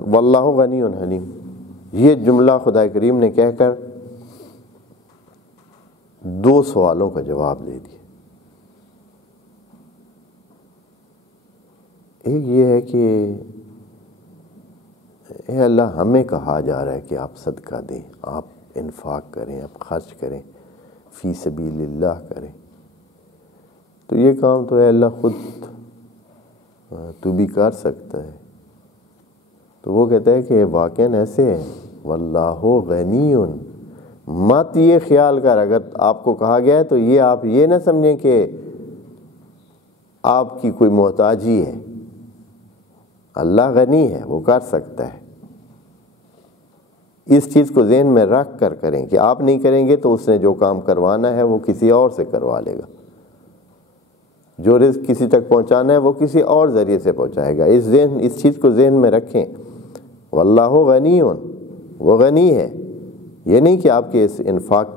واللہ غنی حلیم، یہ جملہ خدا کریم نے کہہ کر 2 سوالوں کا جواب دے دیا۔ ایک یہ ہے کہ اے اللہ، ہمیں کہا جا رہا ہے کہ آپ صدقہ دیں، آپ انفاق کریں، آپ خرچ کریں، فی سبیل اللہ کریں، تو یہ کام تو اے اللہ خود تو بھی کر سکتا ہے۔ تو وہ کہتا ہے کہ واقعاً ایسے ہے، واللہ غنی، مت یہ خیال کر، اگر آپ کو کہا گیا ہے تو یہ آپ یہ نہ سمجھیں کہ آپ کی کوئی محتاجی ہے، اللہ غنی ہے، وہ کر سکتا ہے۔ اس چیز کو ذہن میں رکھ کر کریں کہ آپ نہیں کریں گے تو اس نے جو کام کروانا ہے وہ کسی اور سے کروا لے گا، جو رزق کسی تک پہنچانا ہے وہ کسی اور ذریعے سے پہنچائے گا۔ اس چیز کو ذہن میں رکھیں، واللہ غنی، وہ غنی ہے، یہ نہیں کہ آپ کے اس انفاق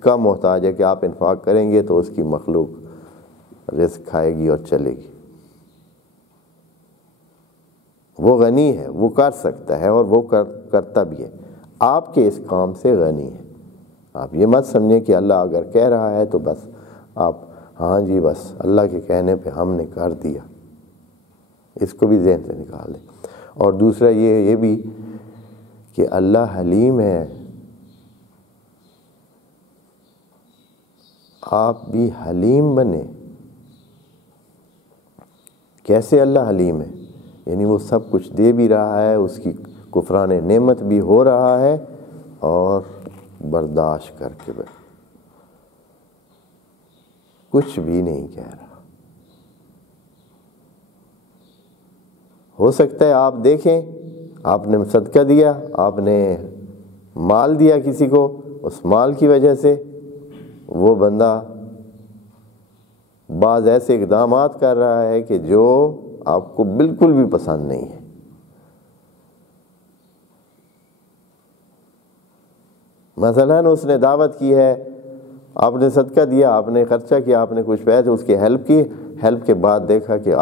کا محتاج ہے کہ آپ انفاق کریں گے تو اس کی مخلوق رزق کھائے گی اور چلے گی۔ وہ غنی ہے، وہ کر سکتا ہے اور وہ کرتا بھی ہے، آپ کے اس کام سے غنی ہے۔ آپ یہ مت سمجھیں کہ اللہ اگر کہہ رہا ہے تو بس آپ ہاں جی بس اللہ کے کہنے پہ ہم نے کر دیا، اس کو بھی ذہن سے نکال دیں۔ اور دوسرا یہ بھی کہ اللہ حلیم ہے، آپ بھی حلیم بنے۔ کیسے اللہ حلیم ہے؟ یعنی وہ سب کچھ دے بھی رہا ہے، اس کی کفران نعمت بھی ہو رہا ہے اور برداشت کر کے کچھ بھی نہیں کہہ رہا۔ ہو سکتا ہے آپ دیکھیں، آپ نے صدقہ دیا، آپ نے مال دیا کسی کو، اس مال کی وجہ سے وہ بندہ بعض ایسے اقدامات کر رہا ہے کہ جو آپ کو بالکل بھی پسند نہیں ہے۔ مثلاً اس نے دعوت کی ہے، آپ نے صدقہ دیا، آپ نے خرچہ کیا، آپ نے کچھ پیسے اس کی ہیلپ کی، ہیلپ کے بعد دیکھا کہ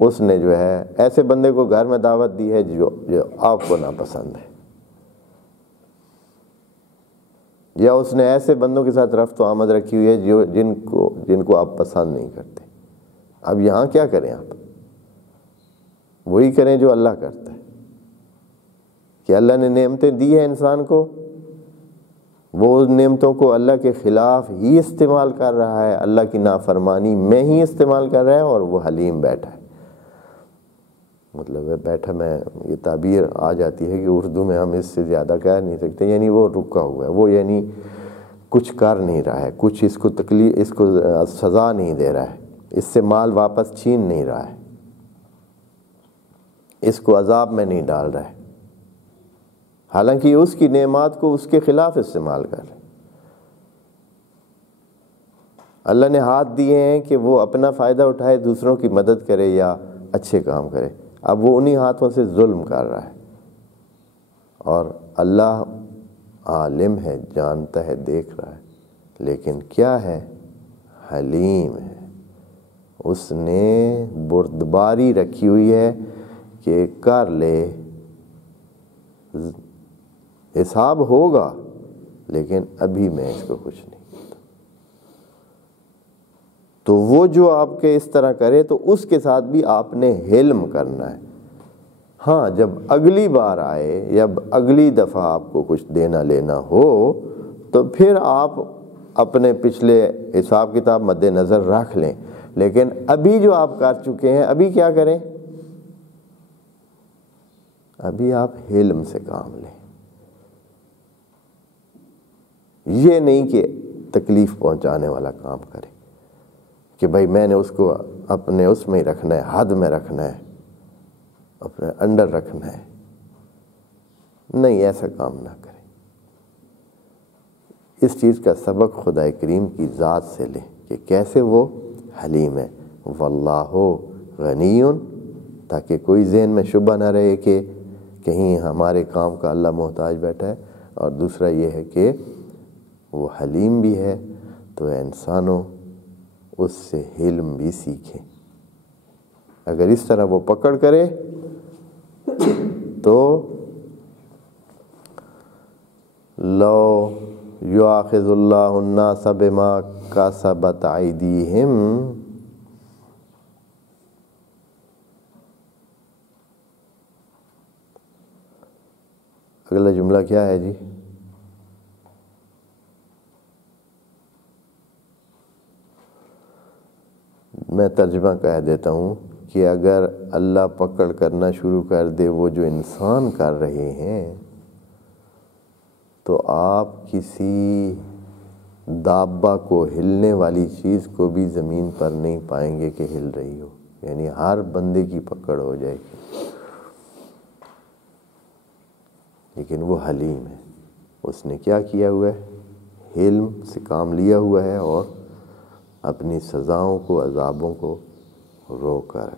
اس نے جو ہے ایسے بندے کو گھر میں دعوت دی ہے جو آپ کو ناپسند ہے، یا اس نے ایسے بندوں کے ساتھ رفت و آمد رکھی ہوئی ہے جن کو آپ پسند نہیں کرتے۔ اب یہاں کیا کریں؟ آپ وہی کریں جو اللہ کرتا ہے، کہ اللہ نے نعمتیں دی ہیں انسان کو، وہ ان نعمتوں کو اللہ کے خلاف ہی استعمال کر رہا ہے، اللہ کی نافرمانی میں ہی استعمال کر رہا ہے، اور وہ حلیم بیٹھا ہے۔ مطلب ہے بیٹھا، میں یہ تعبیر آ جاتی ہے کہ اردو میں ہم اس سے زیادہ کہہ نہیں سکتے، یعنی وہ رکا ہوا ہے، وہ یعنی کچھ کر نہیں رہا ہے، کچھ اس کو تکلیف، اس کو سزا نہیں دے رہا ہے، اس سے مال واپس چھین نہیں رہا ہے، اس کو عذاب میں نہیں ڈال رہا ہے، حالانکہ اس کی نعمات کو اس کے خلاف استعمال کر رہے۔ اللہ نے ہاتھ دیے ہیں کہ وہ اپنا فائدہ اٹھائے، دوسروں کی مدد کرے یا اچھے کام کرے، اب وہ انہی ہاتھوں سے ظلم کر رہا ہے۔ اور اللہ عالم ہے، جانتا ہے، دیکھ رہا ہے، لیکن کیا ہے؟ حلیم ہے۔ اس نے بردباری رکھی ہوئی ہے کہ کر لے، حساب ہوگا، لیکن ابھی میں اس کو کچھ نہیں۔ تو وہ جو آپ کے اس طرح کرے تو اس کے ساتھ بھی آپ نے حلم کرنا ہے۔ ہاں، جب اگلی بار آئے یا اگلی دفعہ آپ کو کچھ دینا لینا ہو تو پھر آپ اپنے پچھلے حساب کتاب مد نظر رکھ لیں، لیکن ابھی جو آپ کر چکے ہیں ابھی کیا کریں؟ ابھی آپ حلم سے کام لیں، یہ نہیں کہ تکلیف پہنچانے والا کام کریں کہ بھائی میں نے اس کو اپنے اس میں ہی رکھنا ہے، حد میں رکھنا ہے، اپنے انڈر رکھنا ہے۔ نہیں، ایسا کام نہ کریں۔ اس چیز کا سبق خدا کریم کی ذات سے لیں کہ کیسے وہ حلیم ہے۔ واللہ غنی، تاکہ کوئی ذہن میں شبہ نہ رہے کہ کہیں ہمارے کام کا اللہ محتاج بیٹھا ہے۔ اور دوسرا یہ ہے کہ وہ حلیم بھی ہے، تو اے انسانوں اس سے حلم بھی سیکھیں۔ اگر اس طرح وہ پکڑ کرے تو لو یؤاخذ اللہ الناس بما کسبت ایدیہم، اگلا جملہ کیا ہے جی؟ میں ترجمہ کہہ دیتا ہوں کہ اگر اللہ پکڑ کرنا شروع کر دے وہ جو انسان کر رہے ہیں، تو آپ کسی دابہ کو، ہلنے والی چیز کو بھی زمین پر نہیں پائیں گے کہ ہل رہی ہو، یعنی ہر بندے کی پکڑ ہو جائے گی۔ لیکن وہ حلیم ہے، اس نے کیا کیا ہوا ہے؟ حلم سے کام لیا ہوا ہے اور اپنی سزاؤں کو، عذابوں کو روک کر